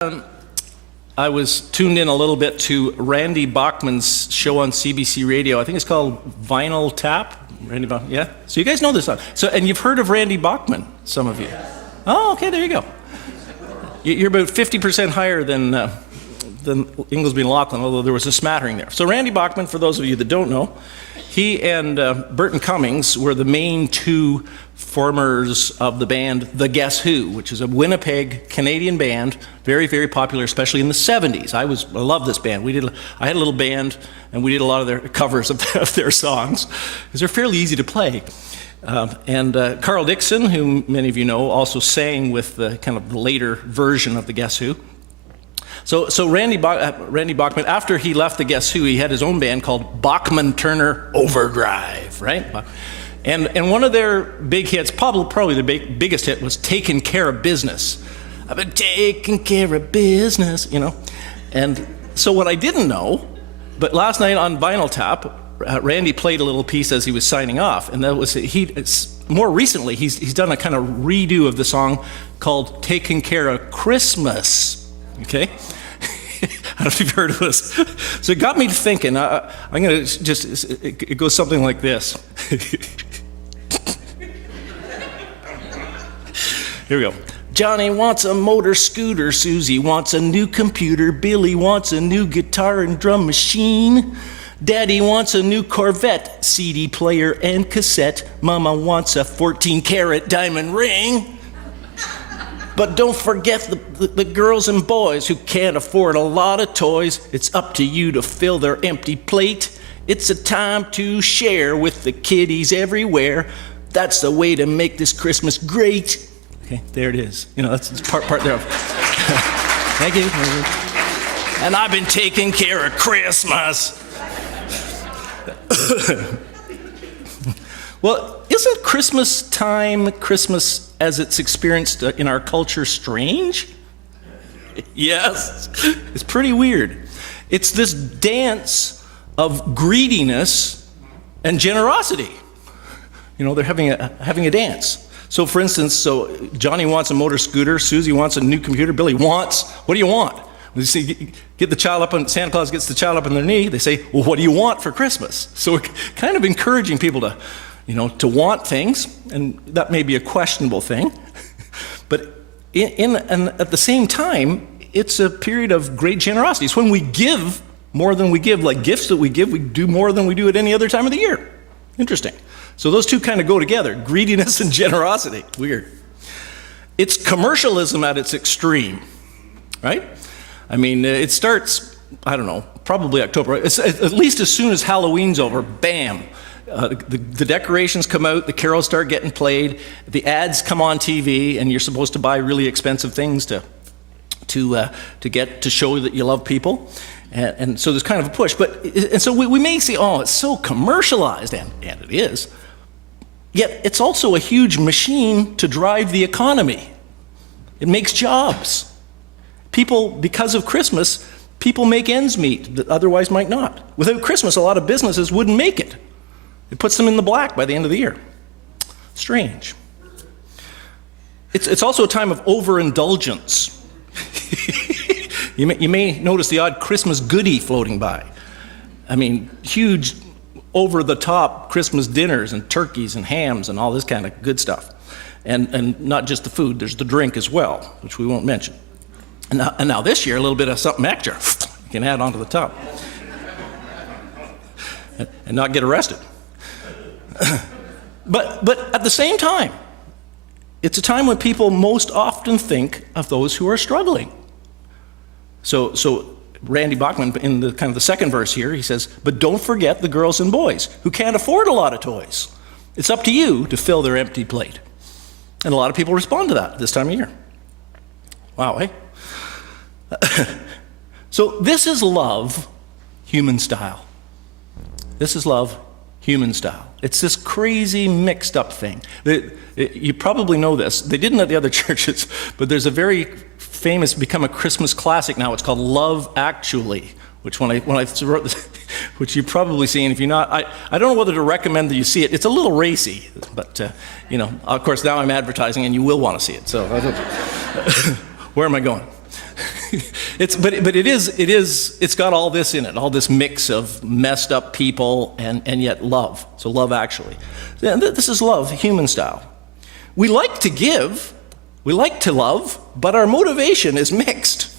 I was tuned in a little bit to Randy Bachman's show on CBC Radio. I think it's called Vinyl Tap. Randy Bachman, yeah? So you guys know this song. So, and you've heard of Randy Bachman, some of you. Oh, okay, there you go. You're about 50% higher than Inglesby and Lachlan, although there was a smattering there. So Randy Bachman, for those of you that don't know, he and Burton Cummings were the main two formers of the band The Guess Who, which is a Winnipeg Canadian band, very, very popular, especially in the 70s. I love this band. I had a little band, and we did a lot of their covers of their songs, because they're fairly easy to play. And Carl Dixon, whom many of you know, also sang with the kind of the later version of The Guess Who. So Randy Bachman, after he left The Guess Who, he had his own band called Bachman Turner Overdrive, right? And one of their big hits, probably the biggest hit, was Taking Care of Business. I've been taking care of business, you know. And so what I didn't know, but last night on Vinyl Tap, Randy played a little piece as he was signing off, and that was more recently he's done a kind of redo of the song called Taking Care of Christmas, okay? I don't know if you've heard of this. So it got me thinking. I'm going to it goes something like this. Here we go. Johnny wants a motor scooter, Susie wants a new computer, Billy wants a new guitar and drum machine, Daddy wants a new Corvette, CD player and cassette, Mama wants a 14-karat diamond ring. But don't forget the girls and boys who can't afford a lot of toys. It's up to you to fill their empty plate. It's a time to share with the kiddies everywhere. That's the way to make this Christmas great. Okay, there it is. You know, that's part there. Thank you. And I've been taking care of Christmas. Well, isn't Christmas as it's experienced in our culture strange? Yes, it's pretty weird. It's this dance of greediness and generosity. You know, they're having a dance. So for instance, Johnny wants a motor scooter, Susie wants a new computer, Billy wants, what do you want? You see, get the child up on, Santa Claus gets the child up on their knee, they say, well, what do you want for Christmas? So we're kind of encouraging people to, you know, to want things, and that may be a questionable thing, but and at the same time, it's a period of great generosity. It's when we give more than we give, like gifts that we give, we do more than we do at any other time of the year. Interesting. So those two kind of go together, greediness and generosity. Weird. It's commercialism at its extreme, right? I mean, it starts, I don't know, probably October. It's at least as soon as Halloween's over, bam. The decorations come out, the carols start getting played, the ads come on TV, and you're supposed to buy really expensive things to show that you love people. And so there's kind of a push. And so we may say, oh, it's so commercialized, and it is. Yet it's also a huge machine to drive the economy. It makes jobs. People, because of Christmas, people make ends meet that otherwise might not. Without Christmas, a lot of businesses wouldn't make it. It puts them in the black by the end of the year. Strange. It's also a time of overindulgence. You may notice the odd Christmas goodie floating by. I mean, huge, over-the-top Christmas dinners and turkeys and hams and all this kind of good stuff. And not just the food, there's the drink as well, which we won't mention. And now this year, a little bit of something extra you can add onto the top. And not get arrested. But at the same time, it's a time when people most often think of those who are struggling. So Randy Bachman, in the kind of the second verse here, he says, but don't forget the girls and boys who can't afford a lot of toys. It's up to you to fill their empty plate. And a lot of people respond to that this time of year. Wow, eh? So this is love, human style. This is love, human style. It's this crazy mixed up thing. You probably know this. They didn't at the other churches, but there's a very famous, become a Christmas classic now. It's called Love Actually, which when I wrote this, which you've probably seen. If you're not, I don't know whether to recommend that you see it. It's a little racy, but you know, of course now I'm advertising and you will want to see it. So where am I going? It's got all this in it, all this mix of messed up people and yet love. So love actually. This is love, human style. We like to give, we like to love, but our motivation is mixed.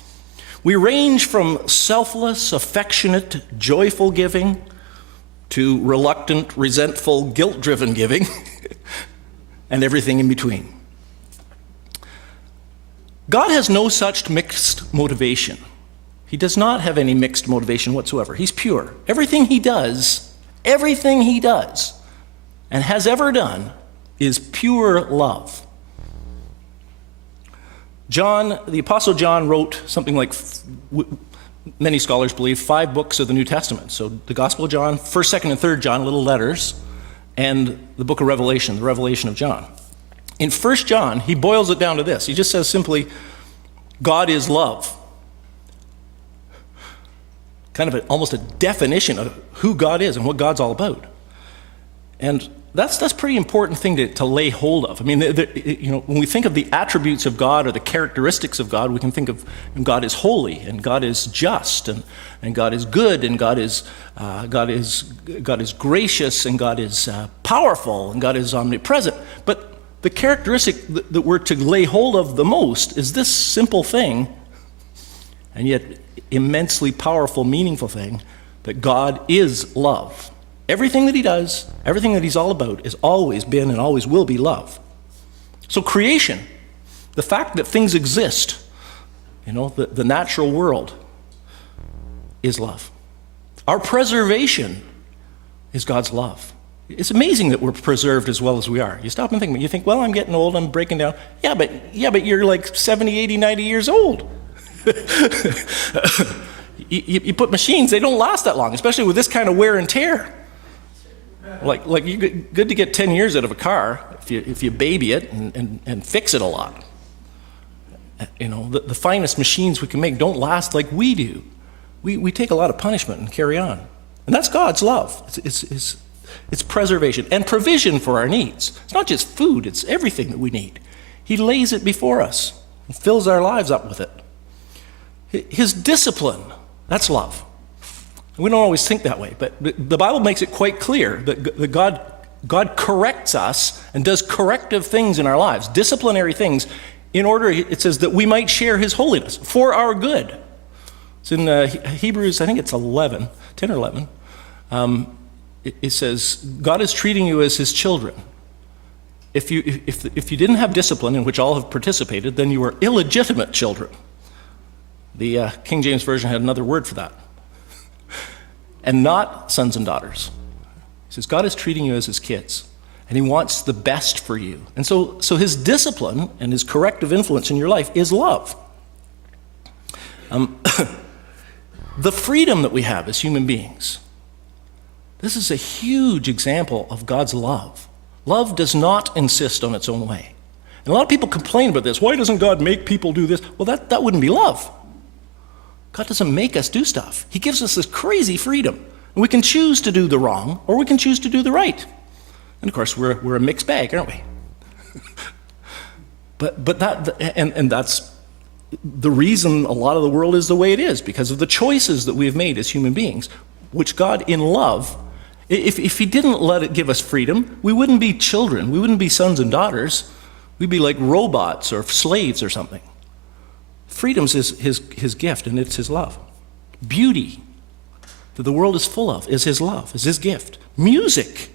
We range from selfless, affectionate, joyful giving to reluctant, resentful, guilt-driven giving, and everything in between. God has no such mixed motivation. He does not have any mixed motivation whatsoever. He's pure. Everything he does, and has ever done, is pure love. John, the Apostle John, wrote something like, many scholars believe, 5 books of the New Testament. So the Gospel of John, 1st, 2nd, and 3rd John, little letters, and the book of Revelation, the Revelation of John. In 1 John, he boils it down to this. He just says simply, God is love. Kind of almost a definition of who God is and what God's all about. And that's a pretty important thing to lay hold of. I mean, when we think of the attributes of God or the characteristics of God, we can think of God is holy, and God is just, and God is good, and God is gracious, and God is powerful, and God is omnipresent. But the characteristic that we're to lay hold of the most is this simple thing, and yet immensely powerful, meaningful thing, that God is love. Everything that he does, everything that he's all about, has always been and always will be love. So creation, the fact that things exist, the natural world, is love. Our preservation is God's love. It's amazing that we're preserved as well as we are. You stop and think, well, I'm getting old, I'm breaking down. Yeah, but you're like 70, 80, 90 years old. you put machines, they don't last that long, especially with this kind of wear and tear. Like you good to get 10 years out of a car if you baby it and fix it a lot. The finest machines we can make don't last like we do. We take a lot of punishment and carry on. And that's God's love. It's preservation and provision for our needs. It's not just food, it's everything that we need. He lays it before us and fills our lives up with it. His discipline, that's love. We don't always think that way, but the Bible makes it quite clear that God corrects us and does corrective things in our lives, disciplinary things, in order, it says, that we might share his holiness for our good. It's in Hebrews, I think it's 10 or 11. It says, God is treating you as his children. If you didn't have discipline, in which all have participated, then you are illegitimate children. The King James Version had another word for that. And not sons and daughters. He says, God is treating you as his kids, and he wants the best for you. And so his discipline and his corrective influence in your life is love. The freedom that we have as human beings, this is a huge example of God's love. Love does not insist on its own way. And a lot of people complain about this. Why doesn't God make people do this? Well, that wouldn't be love. God doesn't make us do stuff. He gives us this crazy freedom. And we can choose to do the wrong, or we can choose to do the right. And of course, we're a mixed bag, aren't we? but that's the reason a lot of the world is the way it is, because of the choices that we have made as human beings, which God in love, if he didn't let it give us freedom, we wouldn't be children. We wouldn't be sons and daughters. We'd be like robots or slaves or something. Freedom's his gift, and it's his love. Beauty that the world is full of is his love, is his gift. Music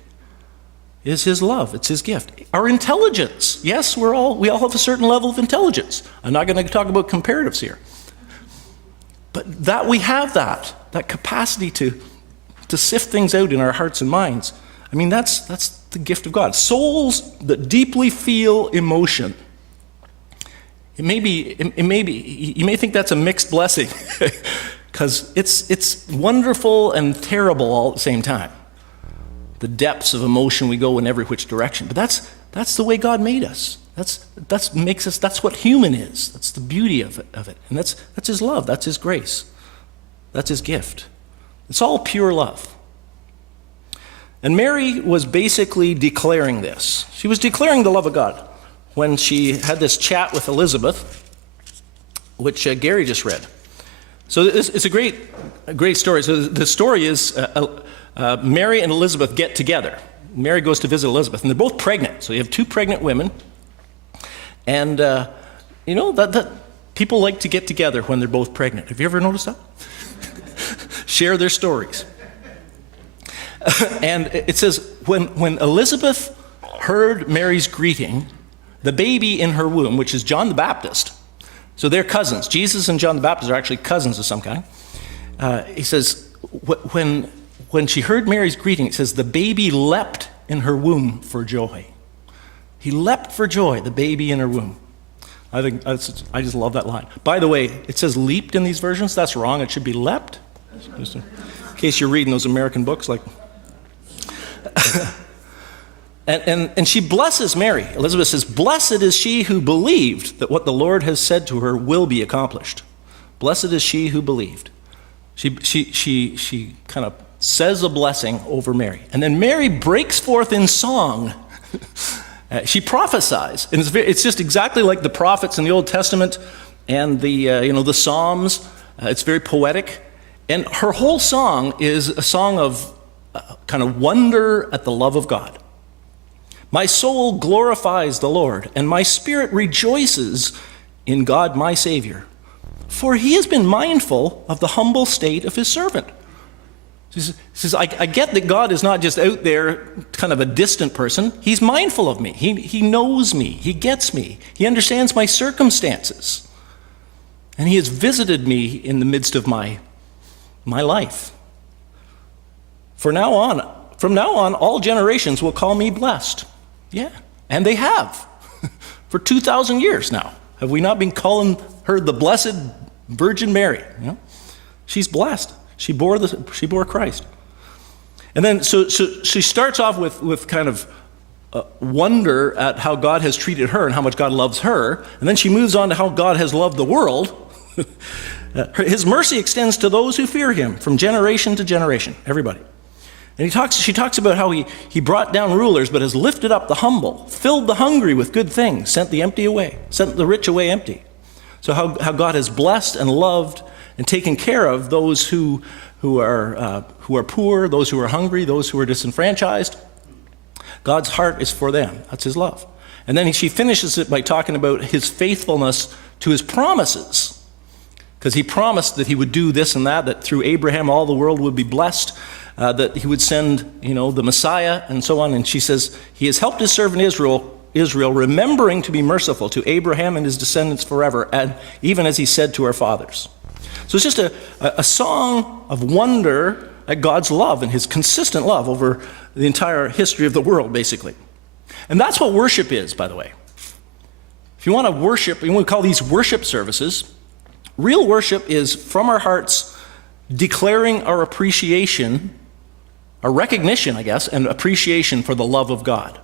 is his love, it's his gift. Our intelligence, yes, we all have a certain level of intelligence. I'm not going to talk about comparatives here. But that we have that capacity to sift things out in our hearts and minds. I mean, that's the gift of God. Souls that deeply feel emotion. It may be, you may think that's a mixed blessing because it's wonderful and terrible all at the same time. The depths of emotion we go in every which direction. But that's the way God made us. That's what human is. That's the beauty of it. And that's his love, that's his grace. That's his gift. It's all pure love. And Mary was basically declaring this. She was declaring the love of God when she had this chat with Elizabeth. which Gary just read. So it's a great story. So the story is Mary and Elizabeth get together. Mary goes to visit Elizabeth, and they're both pregnant. So you have two pregnant women, and that people like to get together when they're both pregnant. Have you ever noticed that? Share their stories. And it says, when Elizabeth heard Mary's greeting, the baby in her womb, which is John the Baptist, so they're cousins. Jesus and John the Baptist are actually cousins of some kind. He says, when she heard Mary's greeting, it says, the baby leapt in her womb for joy. He leapt for joy, the baby in her womb. I just love that line. By the way, it says leaped in these versions. That's wrong. It should be leapt. Just in case you're reading those American books, like. And she blesses Mary. Elizabeth says, "Blessed is she who believed that what the Lord has said to her will be accomplished." Blessed is she who believed. She kind of says a blessing over Mary, and then Mary breaks forth in song. She prophesies, and it's just exactly like the prophets in the Old Testament and the Psalms. It's very poetic, and her whole song is a song of kind of wonder at the love of God. My soul glorifies the Lord, and my spirit rejoices in God my Savior, for he has been mindful of the humble state of his servant. He says, I get that God is not just out there kind of a distant person. He's mindful of me. He knows me. He gets me. He understands my circumstances. And he has visited me in the midst of my life. From now on, all generations will call me blessed. Yeah, and they have for 2,000 years now. Have we not been calling her the Blessed Virgin Mary? She's blessed. She bore Christ. And then so she starts off with kind of wonder at how God has treated her and how much God loves her. And then she moves on to how God has loved the world. His mercy extends to those who fear him from generation to generation, everybody. And she talks about how he brought down rulers, but has lifted up the humble, filled the hungry with good things, sent the rich away empty. So how God has blessed and loved and taken care of those who are poor, those who are hungry, those who are disenfranchised. God's heart is for them. That's his love. And then she finishes it by talking about his faithfulness to his promises. Because he promised that he would do this and that through Abraham all the world would be blessed. That he would send, the Messiah and so on. And she says, he has helped his servant Israel, remembering to be merciful to Abraham and his descendants forever, and even as he said to our fathers. So it's just a song of wonder at God's love and his consistent love over the entire history of the world, basically. And that's what worship is, by the way. If you want to worship, you want to call these worship services, real worship is from our hearts declaring our appreciation, our recognition, I guess, and appreciation for the love of God.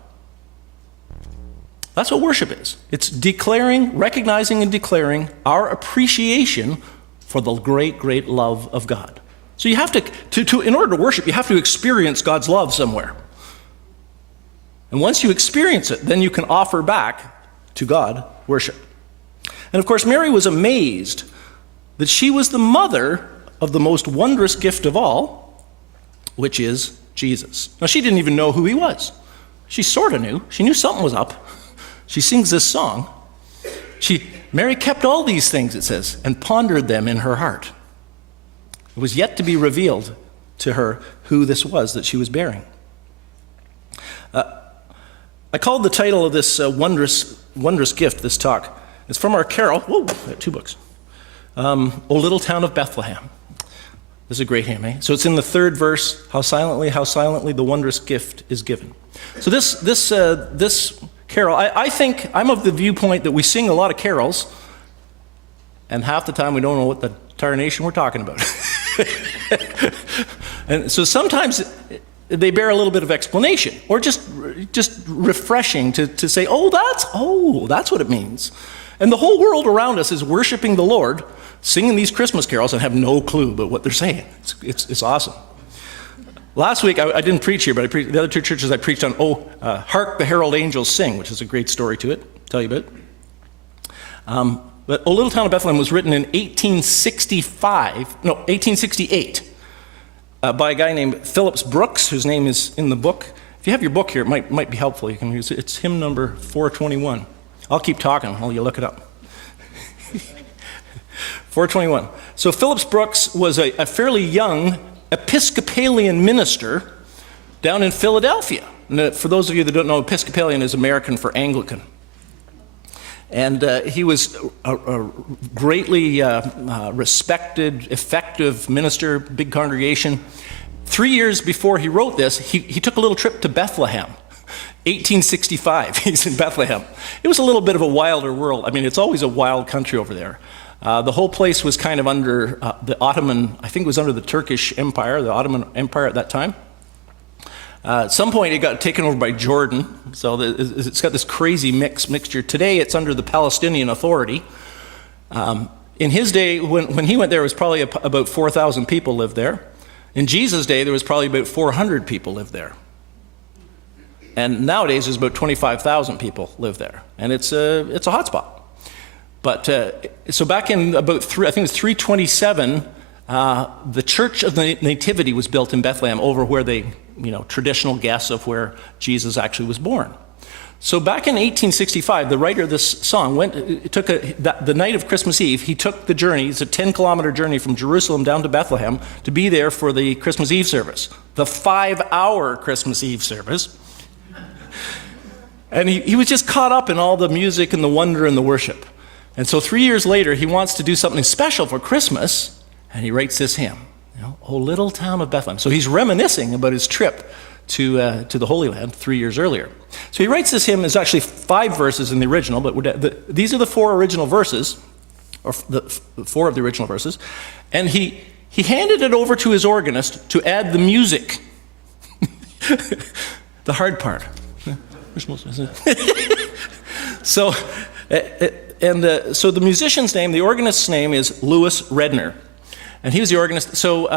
That's what worship is. It's recognizing and declaring our appreciation for the great, great love of God. So you have to in order to worship, you have to experience God's love somewhere. And once you experience it, then you can offer back to God worship. And of course, Mary was amazed that she was the mother of the most wondrous gift of all, which is Jesus. Now, she didn't even know who he was. She sort of knew. She knew something was up. She sings this song. Mary kept all these things, it says, and pondered them in her heart. It was yet to be revealed to her who this was that she was bearing. I called the title of this wondrous gift, this talk. It's from our carol. Whoa, I have two books. O Little Town of Bethlehem. This is a great hymn, eh? So it's in the third verse, how silently the wondrous gift is given. So this carol, I think I'm of the viewpoint that we sing a lot of carols, and half the time we don't know what the tarnation we're talking about. And so sometimes they bear a little bit of explanation, or just refreshing to say, that's what it means. And the whole world around us is worshiping the Lord, singing these Christmas carols, and have no clue about what they're saying. It's awesome. Last week, I didn't preach here, but the other two churches I preached on, Hark the Herald Angels Sing, which is a great story to it. I'll tell you about it. But O Little Town of Bethlehem was written in 1868, by a guy named Phillips Brooks, whose name is in the book. If you have your book here, it might be helpful. You can use it. It's hymn number 421. I'll keep talking while you look it up. 421. So Phillips Brooks was a fairly young Episcopalian minister down in Philadelphia. And for those of you that don't know, Episcopalian is American for Anglican. And he was a greatly respected, effective minister, big congregation. 3 years before he wrote this, he took a little trip to Bethlehem. 1865, he's in Bethlehem. It was a little bit of a wilder world. I mean, it's always a wild country over there. The whole place was kind of under the Ottoman, I think it was under the Turkish Empire, the Ottoman Empire at that time. At some point, it got taken over by Jordan, so it's got this crazy mixture. Today, it's under the Palestinian Authority. In his day, when he went there, it was probably about 4,000 people lived there. In Jesus' day, there was probably about 400 people lived there. And nowadays, there's about 25,000 people live there, and it's a hotspot. But so back in about I think it was 327, the Church of the Nativity was built in Bethlehem, over where traditional guess of where Jesus actually was born. So back in 1865, the writer of this song took the night of Christmas Eve. He took the journey. It's a 10-kilometer journey from Jerusalem down to Bethlehem to be there for the Christmas Eve service, the 5-hour Christmas Eve service. And he was just caught up in all the music and the wonder and the worship. And so 3 years later, he wants to do something special for Christmas, and he writes this hymn, O Little Town of Bethlehem. So he's reminiscing about his trip to the Holy Land 3 years earlier. So he writes this hymn. There's actually 5 verses in the original, but these are the 4 original verses, or the 4 of the original verses. And he handed it over to his organist to add the music. The hard part. So the musician's name, the organist's name is Louis Redner. And he was the organist. So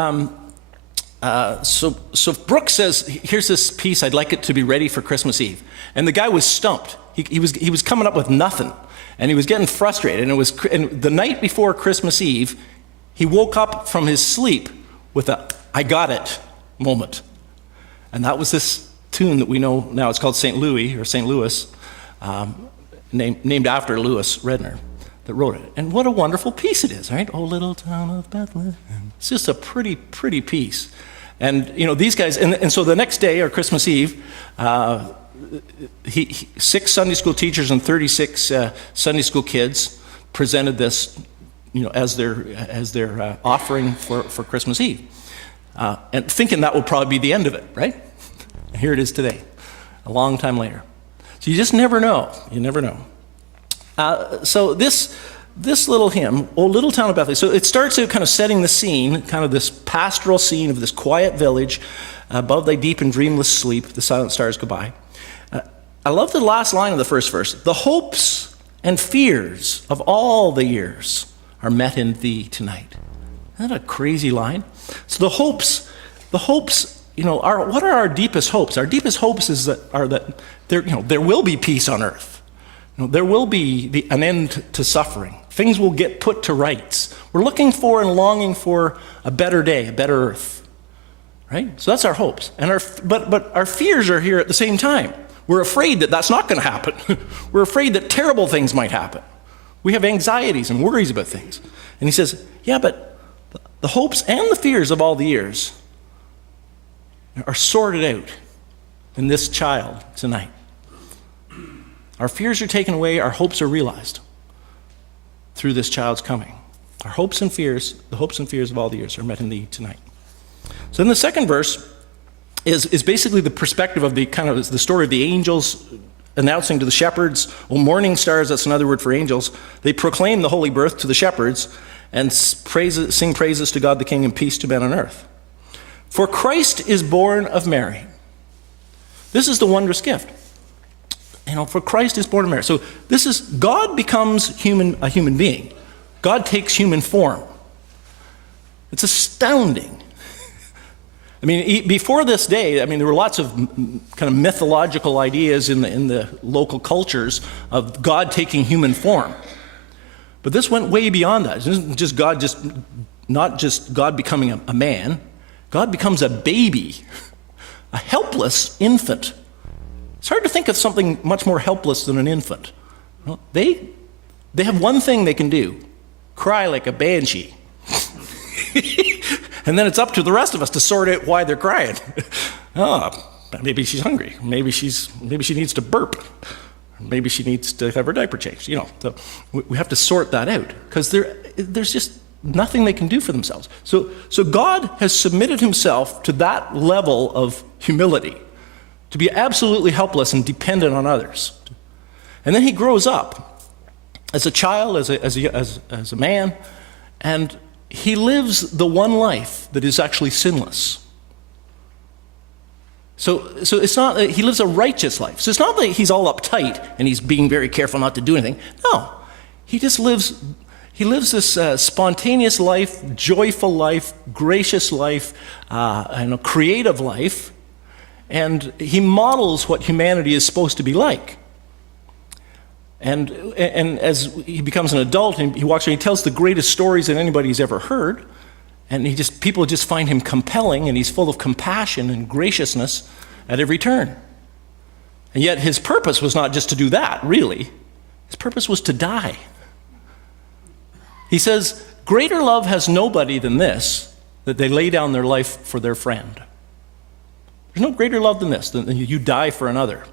Brooks says, here's this piece, I'd like it to be ready for Christmas Eve. And the guy was stumped. He was coming up with nothing. And he was getting frustrated. And the night before Christmas Eve, he woke up from his sleep with a I got it moment. And that was this tune that we know now. It's called St. Louis, or St. Louis, named after Louis Redner, that wrote it. And what a wonderful piece it is, right? Oh, little town of Bethlehem. It's just a pretty, pretty piece. And, these guys, and so the next day, or Christmas Eve, 6 Sunday school teachers and 36 Sunday school kids presented this, as their offering for Christmas Eve. And thinking that would probably be the end of it, right? And here it is today, a long time later. So you just never know. You never know. So this little hymn, O Little Town of Bethlehem, so it starts out kind of setting the scene, kind of this pastoral scene of this quiet village. Above thy deep and dreamless sleep, the silent stars go by. I love the last line of the first verse. The hopes and fears of all the years are met in thee tonight. Isn't that a crazy line? So the hopes, what are our deepest hopes? Our deepest hopes are that there will be peace on earth. There will be an end to suffering. Things will get put to rights. We're looking for and longing for a better day, a better earth, right? So that's our hopes. But our fears are here at the same time. We're afraid that that's not going to happen. We're afraid that terrible things might happen. We have anxieties and worries about things. And he says, yeah, but the hopes and the fears of all the years are sorted out in this child tonight. Our fears are taken away, our hopes are realized through this child's coming. Our hopes and fears, the hopes and fears of all the years are met in thee tonight. So then the second verse is basically the perspective of the story of the angels announcing to the shepherds, morning stars, that's another word for angels. They proclaim the holy birth to the shepherds and sing praises to God the King and peace to men on earth. For Christ is born of Mary. This is the wondrous gift. For Christ is born of Mary. So this is, God becomes a human being. God takes human form. It's astounding. Before this day, there were lots of kind of mythological ideas in the local cultures of God taking human form. But this went way beyond that. It isn't just God, not just God becoming a man. God becomes a baby, a helpless infant. It's hard to think of something much more helpless than an infant. Well, they have one thing they can do: cry like a banshee. And then it's up to the rest of us to sort out why they're crying. Oh, maybe she's hungry. Maybe she needs to burp. Maybe she needs to have her diaper changed. So we have to sort that out, because there's just nothing they can do for themselves. So God has submitted himself to that level of humility, to be absolutely helpless and dependent on others. And then he grows up as a child, as a man, and he lives the one life that is actually sinless. So it's not that he lives a righteous life. So it's not that he's all uptight and he's being very careful not to do anything. No, he just lives this spontaneous life, joyful life, gracious life, creative life, and he models what humanity is supposed to be like. And as he becomes an adult and he walks around, he tells the greatest stories that anybody's ever heard. And people just find him compelling, and he's full of compassion and graciousness at every turn. And yet his purpose was not just to do that, really. His purpose was to die. He says, greater love has nobody than this, that they lay down their life for their friend. There's no greater love than this, than you die for another.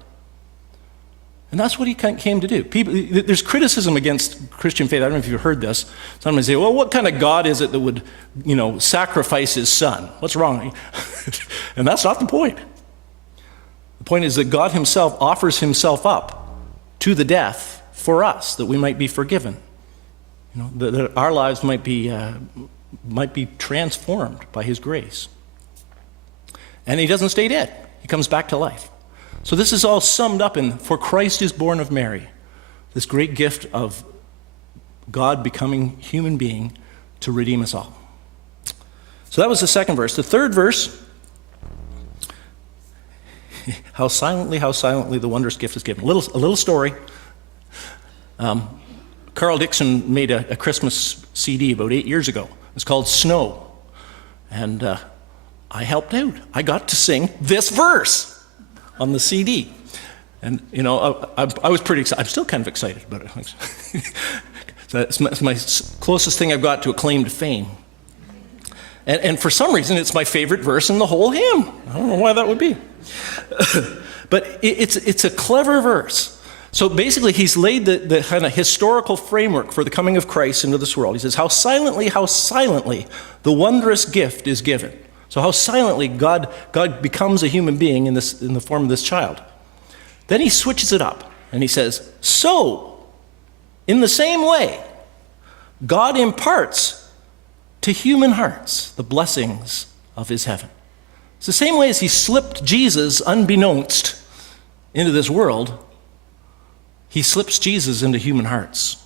And that's what he came to do. There's criticism against Christian faith. I don't know if you've heard this. Somebody say, well, what kind of God is it that would, sacrifice his son? What's wrong? And that's not the point. The point is that God himself offers himself up to the death for us, that we might be forgiven. That our lives might be transformed by his grace. And he doesn't stay dead. He comes back to life. So this is all summed up in, for Christ is born of Mary, this great gift of God becoming human being to redeem us all. So that was the second verse. The third verse, how silently the wondrous gift is given. A little story. Carl Dixon made a Christmas CD about 8 years ago. It's called Snow. And I helped out. I got to sing this verse on the CD. And, I was pretty excited. I'm still kind of excited about it. So it's my closest thing I've got to acclaimed fame. And for some reason, it's my favorite verse in the whole hymn. I don't know why that would be. But it's a clever verse. So basically, he's laid the kind of historical framework for the coming of Christ into this world. He says, how silently the wondrous gift is given. So how silently God becomes a human being in the form of this child. Then he switches it up and he says, so, in the same way, God imparts to human hearts the blessings of his heaven. It's the same way as he slipped Jesus unbeknownst into this world, he slips Jesus into human hearts.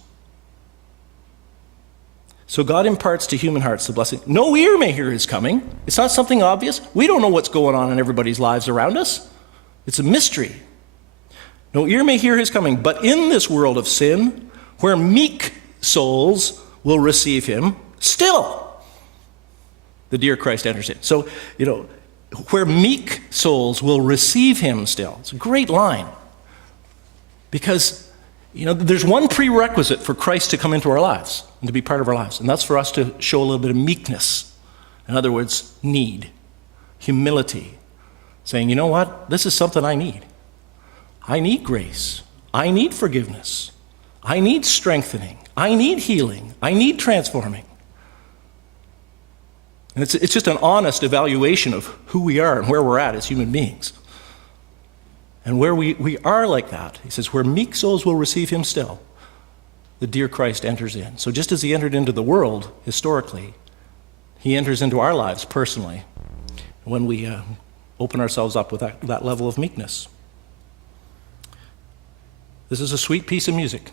So God imparts to human hearts the blessing. No ear may hear his coming. It's not something obvious. We don't know what's going on in everybody's lives around us. It's a mystery. No ear may hear his coming, but in this world of sin, where meek souls will receive him, still the dear Christ enters in. So, where meek souls will receive him still. It's a great line. Because, there's one prerequisite for Christ to come into our lives and to be part of our lives, and that's for us to show a little bit of meekness. In other words, need, humility, saying, you know what, this is something I need. I need grace. I need forgiveness. I need strengthening. I need healing. I need transforming. And it's just an honest evaluation of who we are and where we're at as human beings. And where we are like that, he says, where meek souls will receive him still, the dear Christ enters in. So just as he entered into the world historically, he enters into our lives personally when we open ourselves up with that level of meekness. This is a sweet piece of music.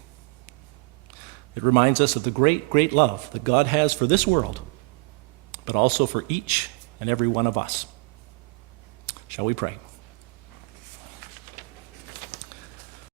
It reminds us of the great, great love that God has for this world, but also for each and every one of us. Shall we pray?